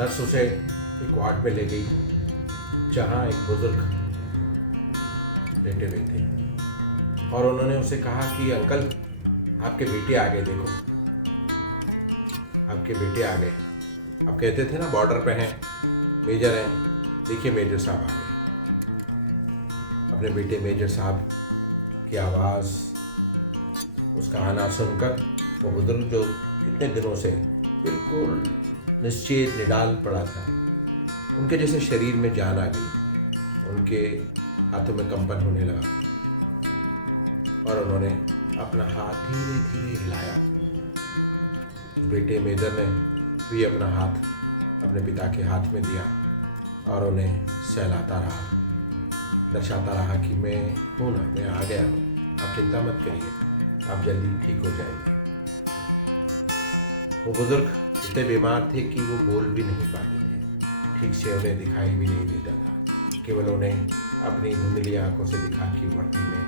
Nurse उसे एक ward में ले गई जहाँ एक बुजुर्ग लेटे हुए थे और उन्होंने उसे कहा कि अंकल, आपके बेटे आ गए, देखो आपके बेटे आ गए। आप कहते थे ना बॉर्डर पे हैं, मेजर हैं, देखिए मेजर साहब आ गए। अपने बेटे मेजर साहब की आवाज़, उसका आना सुनकर वो बुजुर्ग जो इतने दिनों से बिल्कुल निश्चेत निडाल पड़ा था, उनके जैसे शरीर में जान आ गई, उनके हाथों में कंपन होने लगा और उन्होंने अपना हाथ धीरे धीरे हिलाया। बेटे मेजर ने भी अपना हाथ अपने पिता के हाथ में दिया और उन्हें सहलाता रहा, दर्शाता रहा कि मैं हूँ ना, मैं आ गया हूँ, आप चिंता मत करिए, आप जल्दी ठीक हो जाएंगे। वो बुजुर्ग इतने बीमार थे कि वो बोल भी नहीं पाते थे, ठीक से उन्हें दिखाई भी नहीं देता था, केवल उन्हें अपनी धुंधली आंखों से दिखा कि वर्दी में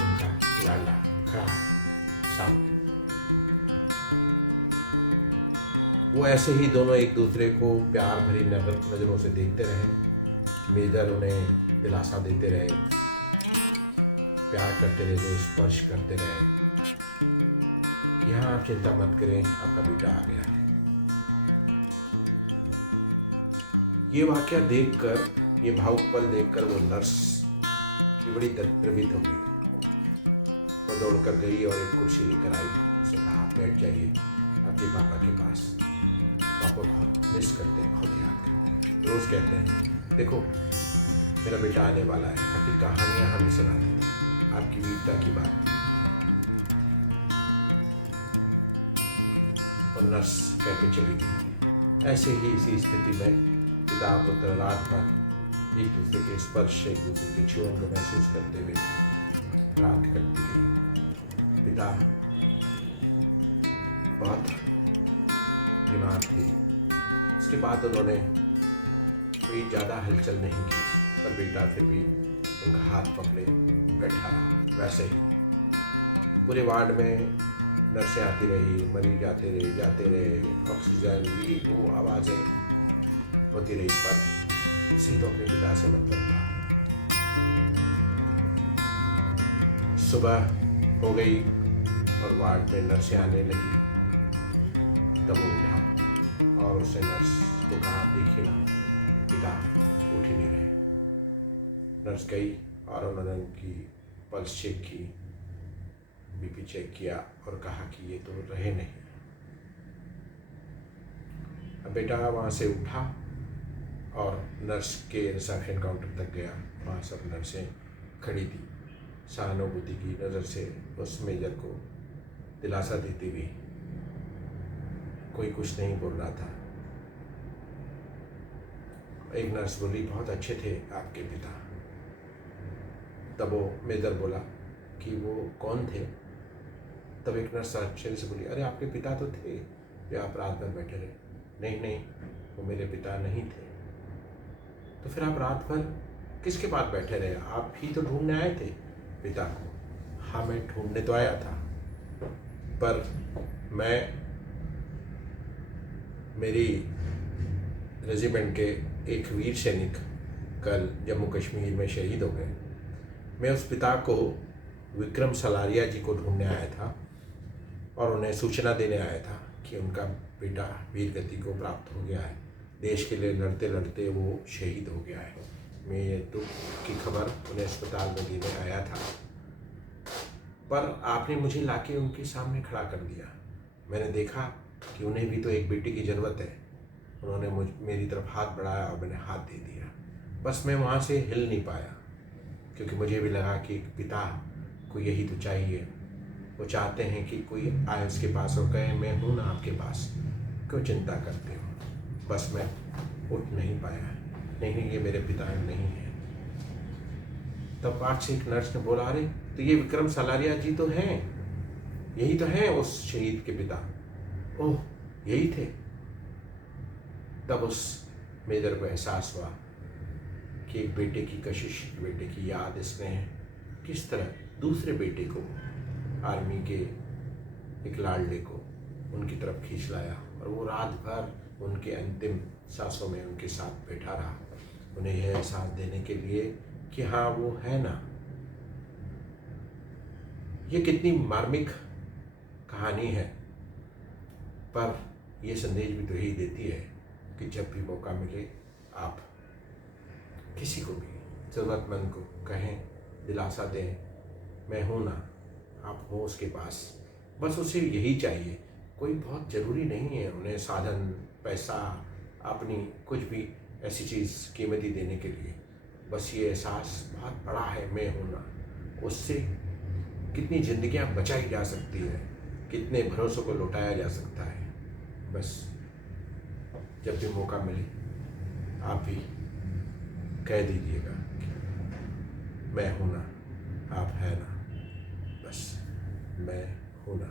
उनका लाडला खड़ा सामने। वो ऐसे ही दोनों एक दूसरे को प्यार भरी नजरों से देखते रहे। मेजर उन्हें दिलासा देते रहे, प्यार करते रहे, स्पर्श करते रहे कि हाँ, आप चिंता मत करें, आपका बेटा आ गया है। ये वाकया देखकर, ये भावुक पल देखकर वो नर्स की बड़ी द्रवित हो गई। वो दौड़कर गई और एक कुर्सी लेकर आई, उससे कहा, आप बैठ जाइए आपके पापा के पास, पापा बहुत मिस करते हैं, बहुत याद करते हैं, रोज कहते हैं देखो मेरा बेटा आने वाला है, आपकी कहानियां हमें सुनाते हैं, आपकी वीरता की बात। और नर्स कह के चली गई। ऐसे ही इसी स्थिति में पिता पुत्र रात भर एक दूसरे के स्पर्श, एक दूसरे के छुअन को महसूस करते हुए रात कटती गई। पिता बहुत बीमार थे। उसके बाद उन्होंने कोई ज़्यादा हलचल नहीं की, पर बेटा फिर भी उनका हाथ पकड़े बैठा रहा। वैसे ही पूरे वार्ड में नर्सें आती रही, मरीज आते रहे, ऑक्सीजन ये वो आवाज़ें होती रही, पर उसी तो अपने पिता से मतलब था। सुबह हो गई और वार्ड में नर्सें आने लगी, तब वो उठा और उसने नर्स को कहा, देखिए ना पिता उठ ही नहीं रहे। नर्स गई और उन्होंने उनकी पल्स चेक की, बीपी चेक किया और कहा कि ये तो रहे नहीं। अब बेटा वहाँ से उठा और नर्स के रिसेप्शन काउंटर तक गया। वहाँ सब नर्सें खड़ी थी, सहानुभूति की नज़र से उस मेजर को दिलासा देती हुई। कोई कुछ नहीं बोल रहा था। एक नर्स बोली, बहुत अच्छे थे आपके पिता। तब वो मेजर बोला कि वो कौन थे? तब एक नर्स आश्चर्य से बोली, अरे आपके पिता तो थे जो आप रात भर बैठे रहे। नहीं, वो मेरे पिता नहीं थे। तो फिर आप रात भर किसके पास बैठे रहे? आप ही तो ढूंढने आए थे पिता को। हाँ, मैं ढूंढने तो आया था, पर मेरी रेजिमेंट के एक वीर सैनिक कल जम्मू कश्मीर में शहीद हो गए। मैं उस पिता को, विक्रम सलारिया जी को ढूंढने आया था और उन्हें सूचना देने आया था कि उनका बेटा वीर गति को प्राप्त हो गया है। देश के लिए लड़ते लड़ते वो शहीद हो गया है। मैं ये दुख की खबर उन्हें अस्पताल में देने आया था, पर आपने मुझे लाके उनके सामने खड़ा कर दिया। मैंने देखा कि उन्हें भी तो एक बेटे की ज़रूरत है। उन्होंने मेरी तरफ हाथ बढ़ाया और मैंने हाथ दे दिया। बस मैं वहाँ से हिल नहीं पाया, क्योंकि मुझे भी लगा कि एक पिता को यही तो चाहिए। वो चाहते हैं कि कोई आए उसके पास और कहे, मैं हूँ ना आपके पास, क्यों चिंता करते हो? बस मैं उठ नहीं पाया। नहीं, ये मेरे पिता नहीं है। तब पास से एक नर्स ने बोला, अरे तो ये विक्रम सलारिया जी तो हैं, यही तो हैं उस शहीद के पिता। ओह, यही थे। तब उस मेजर को एहसास हुआ कि एक बेटे की कशिश, बेटे की याद, स्नेह किस तरह दूसरे बेटे को, आर्मी के एक लाडले को उनकी तरफ खींच लाया। और वो रात भर उनके अंतिम सांसों में उनके साथ बैठा रहा, उन्हें यह एहसास देने के लिए कि हाँ वो है ना। ये कितनी मार्मिक कहानी है, पर यह संदेश भी तो यही देती है कि जब भी मौका मिले आप किसी को भी ज़रूरतमंद को कहें, दिलासा दें, मैं हूँ ना, आप हो उसके पास। बस उसे यही चाहिए, कोई बहुत ज़रूरी नहीं है उन्हें साधन, पैसा, अपनी कुछ भी ऐसी चीज़ कीमती देने के लिए। बस ये एहसास बहुत बड़ा है, मैं हूँ ना। उससे कितनी ज़िंदगियाँ बचाई जा सकती है, कितने भरोसों को लौटाया जा सकता है। बस जब भी मौका मिले आप भी कह दीजिएगा मैं हूँ ना, आप है ना, बस मैं हूँ ना।